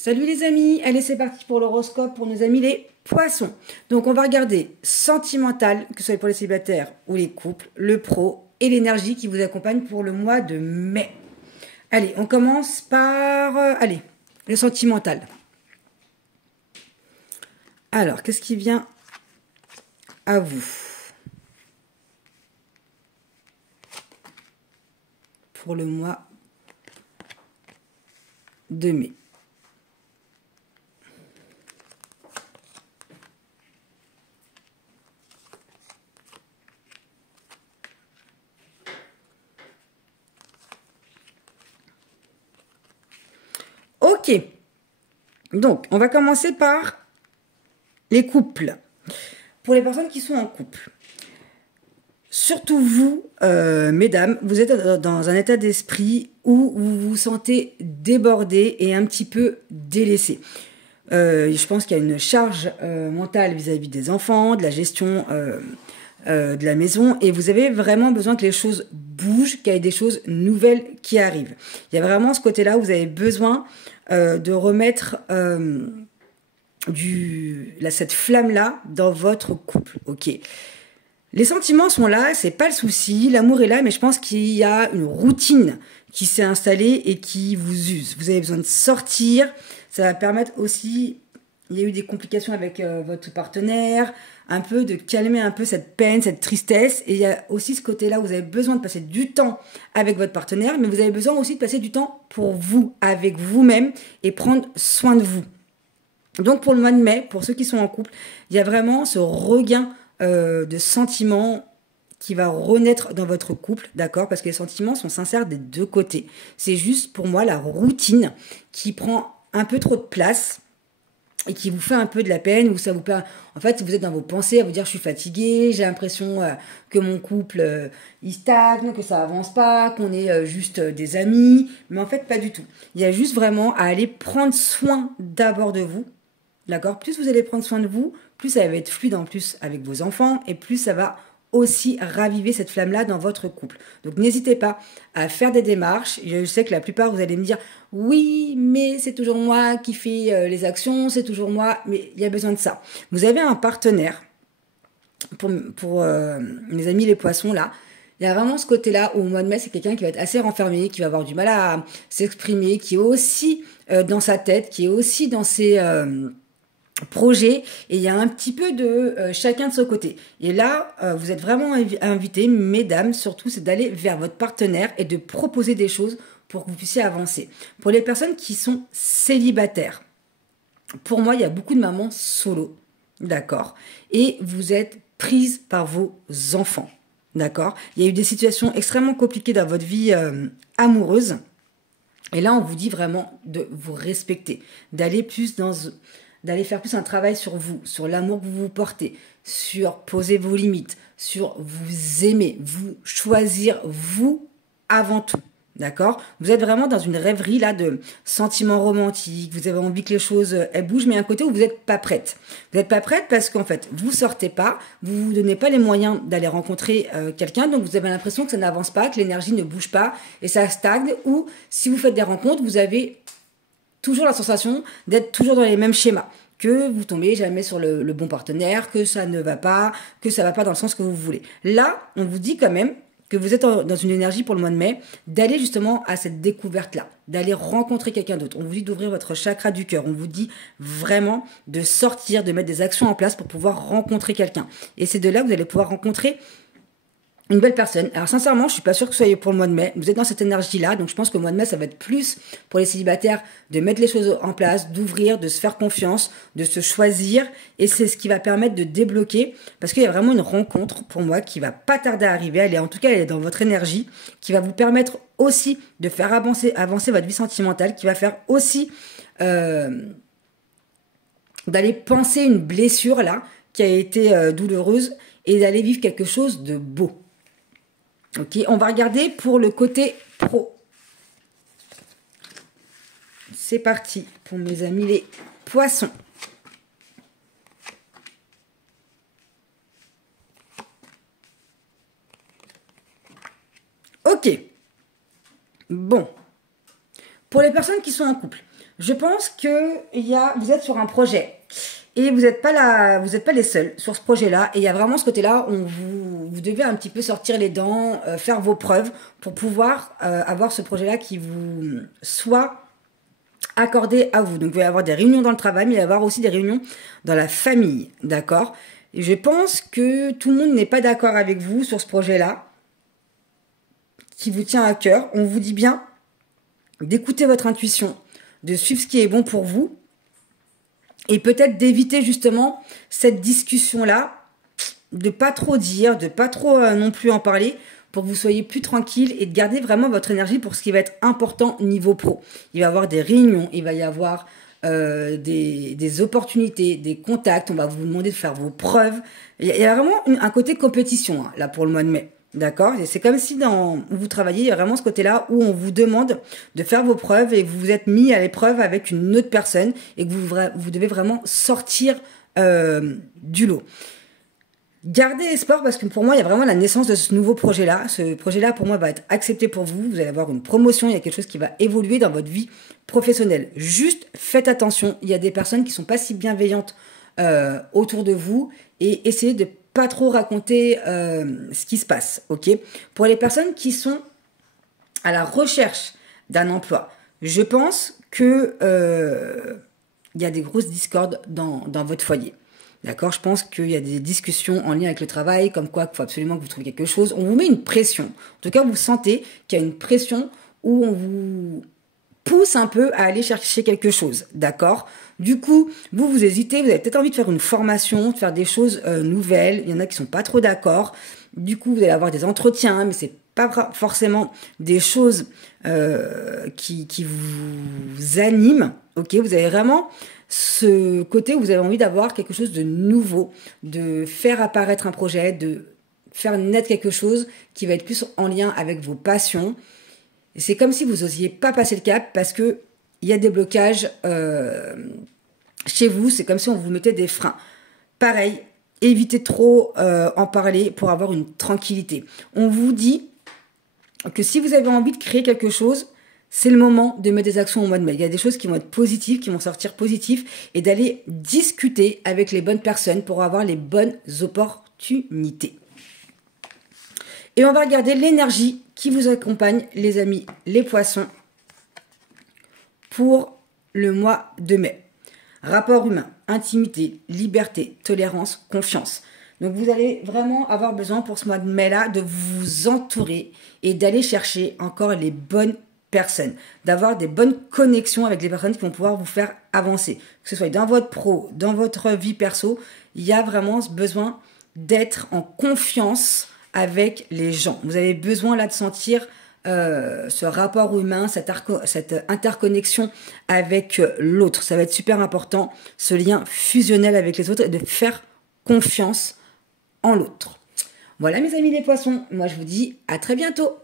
Salut les amis, allez c'est parti pour l'horoscope pour nos amis les poissons. Donc on va regarder sentimental, que ce soit pour les célibataires ou les couples, le pro et l'énergie qui vous accompagne pour le mois de mai. Allez, on commence par le sentimental. Alors, qu'est-ce qui vient à vous pour le mois de mai? Ok, donc on va commencer par les couples. Pour les personnes qui sont en couple, surtout vous, mesdames, vous êtes dans un état d'esprit où vous vous sentez débordé et un petit peu délaissé. Je pense qu'il y a une charge mentale vis-à-vis des enfants, de la gestion de la maison, et vous avez vraiment besoin que les choses bougent, qu'il y ait des choses nouvelles qui arrivent. Il y a vraiment ce côté-là où vous avez besoin de remettre cette flamme-là dans votre couple. Ok. Les sentiments sont là, c'est pas le souci, l'amour est là, mais je pense qu'il y a une routine qui s'est installée et qui vous use. Vous avez besoin de sortir, ça va permettre aussi, il y a eu des complications avec votre partenaire, un peu de calmer un peu cette peine, cette tristesse, et il y a aussi ce côté-là où vous avez besoin de passer du temps avec votre partenaire, mais vous avez besoin aussi de passer du temps pour vous, avec vous-même, et prendre soin de vous. Donc pour le mois de mai, pour ceux qui sont en couple, il y a vraiment ce regain de sentiments qui va renaître dans votre couple, d'accord? Parce que les sentiments sont sincères des deux côtés. C'est juste pour moi la routine qui prend un peu trop de place et qui vous fait un peu de la peine, ou ça vous perd. En fait, vous êtes dans vos pensées à vous dire je suis fatiguée, j'ai l'impression que mon couple il stagne, que ça avance pas, qu'on est juste des amis, mais en fait pas du tout. Il y a juste vraiment à aller prendre soin d'abord de vous. D'accord? Plus vous allez prendre soin de vous, plus ça va être fluide en plus avec vos enfants et plus ça va aussi raviver cette flamme-là dans votre couple. Donc n'hésitez pas à faire des démarches. Je sais que la plupart, vous allez me dire « Oui, mais c'est toujours moi qui fais les actions, c'est toujours moi. » Mais il y a besoin de ça. Vous avez un partenaire, pour mes amis les poissons là, il y a vraiment ce côté-là où au mois de mai, c'est quelqu'un qui va être assez renfermé, qui va avoir du mal à s'exprimer, qui est aussi dans sa tête, qui est aussi dans ses projet, et il y a un petit peu de chacun de son côté. Et là, vous êtes vraiment invités, mesdames, surtout, c'est d'aller vers votre partenaire et de proposer des choses pour que vous puissiez avancer. Pour les personnes qui sont célibataires, pour moi, il y a beaucoup de mamans solo, d'accord? Et vous êtes prises par vos enfants, d'accord? Il y a eu des situations extrêmement compliquées dans votre vie amoureuse. Et là, on vous dit vraiment de vous respecter, d'aller faire plus un travail sur vous, sur l'amour que vous vous portez, sur poser vos limites, sur vous aimer, vous choisir vous avant tout. D'accord? Vous êtes vraiment dans une rêverie là de sentiments romantiques, vous avez envie que les choses elles bougent, mais à un côté où vous n'êtes pas prête. Vous n'êtes pas prête parce qu'en fait, vous sortez pas, vous vous donnez pas les moyens d'aller rencontrer quelqu'un, donc vous avez l'impression que ça n'avance pas, que l'énergie ne bouge pas et ça stagne, ou si vous faites des rencontres, vous avez toujours la sensation d'être toujours dans les mêmes schémas, que vous tombez jamais sur le bon partenaire, que ça ne va pas, que ça va pas dans le sens que vous voulez. Là, on vous dit quand même que vous êtes dans une énergie pour le mois de mai, d'aller justement à cette découverte-là, d'aller rencontrer quelqu'un d'autre. On vous dit d'ouvrir votre chakra du cœur, on vous dit vraiment de sortir, de mettre des actions en place pour pouvoir rencontrer quelqu'un. Et c'est de là que vous allez pouvoir rencontrer une belle personne. Alors sincèrement, je suis pas sûre que ce soit pour le mois de mai. Vous êtes dans cette énergie-là, donc je pense que le mois de mai, ça va être plus pour les célibataires de mettre les choses en place, d'ouvrir, de se faire confiance, de se choisir, et c'est ce qui va permettre de débloquer, parce qu'il y a vraiment une rencontre pour moi qui va pas tarder à arriver. Elle est dans votre énergie, qui va vous permettre aussi de faire avancer votre vie sentimentale, qui va faire aussi d'aller penser une blessure là qui a été douloureuse et d'aller vivre quelque chose de beau. Ok, on va regarder pour le côté pro. C'est parti pour mes amis les poissons. Ok. Bon. Pour les personnes qui sont en couple, Je pense que vous êtes sur un projet et vous n'êtes pas les seuls sur ce projet-là. Et il y a vraiment ce côté-là où vous devez un petit peu sortir les dents, faire vos preuves pour pouvoir avoir ce projet-là qui vous soit accordé à vous. Donc, il va y avoir des réunions dans le travail, mais il va y avoir aussi des réunions dans la famille, d'accord? Et je pense que tout le monde n'est pas d'accord avec vous sur ce projet-là, qui vous tient à cœur. On vous dit bien d'écouter votre intuition, de suivre ce qui est bon pour vous, et peut-être d'éviter justement cette discussion-là, de pas trop dire, de pas trop non plus en parler, pour que vous soyez plus tranquille et de garder vraiment votre énergie pour ce qui va être important niveau pro. Il va y avoir des réunions, il va y avoir des opportunités, des contacts, on va vous demander de faire vos preuves. Il y a vraiment un côté compétition hein, là pour le mois de mai. D'accord? C'est comme si où vous travaillez, il y a vraiment ce côté-là où on vous demande de faire vos preuves et vous vous êtes mis à l'épreuve avec une autre personne et que vous devez vraiment sortir du lot. Gardez espoir parce que pour moi, il y a vraiment la naissance de ce nouveau projet-là. Ce projet-là, pour moi, va être accepté pour vous. Vous allez avoir une promotion, il y a quelque chose qui va évoluer dans votre vie professionnelle. Juste faites attention, il y a des personnes qui sont pas si bienveillantes autour de vous et essayez de pas trop raconter ce qui se passe, ok? Pour les personnes qui sont à la recherche d'un emploi, je pense que il y a des grosses discordes dans votre foyer. D'accord? Je pense qu'il y a des discussions en lien avec le travail, comme quoi il faut absolument que vous trouviez quelque chose. On vous met une pression. En tout cas, vous sentez qu'il y a une pression où on vous pousse un peu à aller chercher quelque chose. D'accord? Du coup, vous hésitez, vous avez peut-être envie de faire une formation, de faire des choses nouvelles. Il y en a qui sont pas trop d'accord. Du coup, vous allez avoir des entretiens, mais c'est pas forcément des choses qui vous animent. Ok? Vous avez vraiment ce côté où vous avez envie d'avoir quelque chose de nouveau, de faire apparaître un projet, de faire naître quelque chose qui va être plus en lien avec vos passions. Et c'est comme si vous n'osiez pas passer le cap parce que il y a des blocages chez vous. C'est comme si on vous mettait des freins. Pareil, évitez trop en parler pour avoir une tranquillité. On vous dit que si vous avez envie de créer quelque chose, c'est le moment de mettre des actions au mois de mai. Il y a des choses qui vont être positives, qui vont sortir positives et d'aller discuter avec les bonnes personnes pour avoir les bonnes opportunités. Et on va regarder l'énergie qui vous accompagne, les amis, les poissons, pour le mois de mai. Rapport humain, intimité, liberté, tolérance, confiance. Donc vous allez vraiment avoir besoin pour ce mois de mai-là de vous entourer et d'aller chercher encore les bonnes personnes, d'avoir des bonnes connexions avec les personnes qui vont pouvoir vous faire avancer. Que ce soit dans votre pro, dans votre vie perso, il y a vraiment ce besoin d'être en confiance avec les gens. Vous avez besoin là de sentir ce rapport humain, cette interconnexion avec l'autre. Ça va être super important, ce lien fusionnel avec les autres et de faire confiance en l'autre. Voilà mes amis les poissons, moi je vous dis à très bientôt.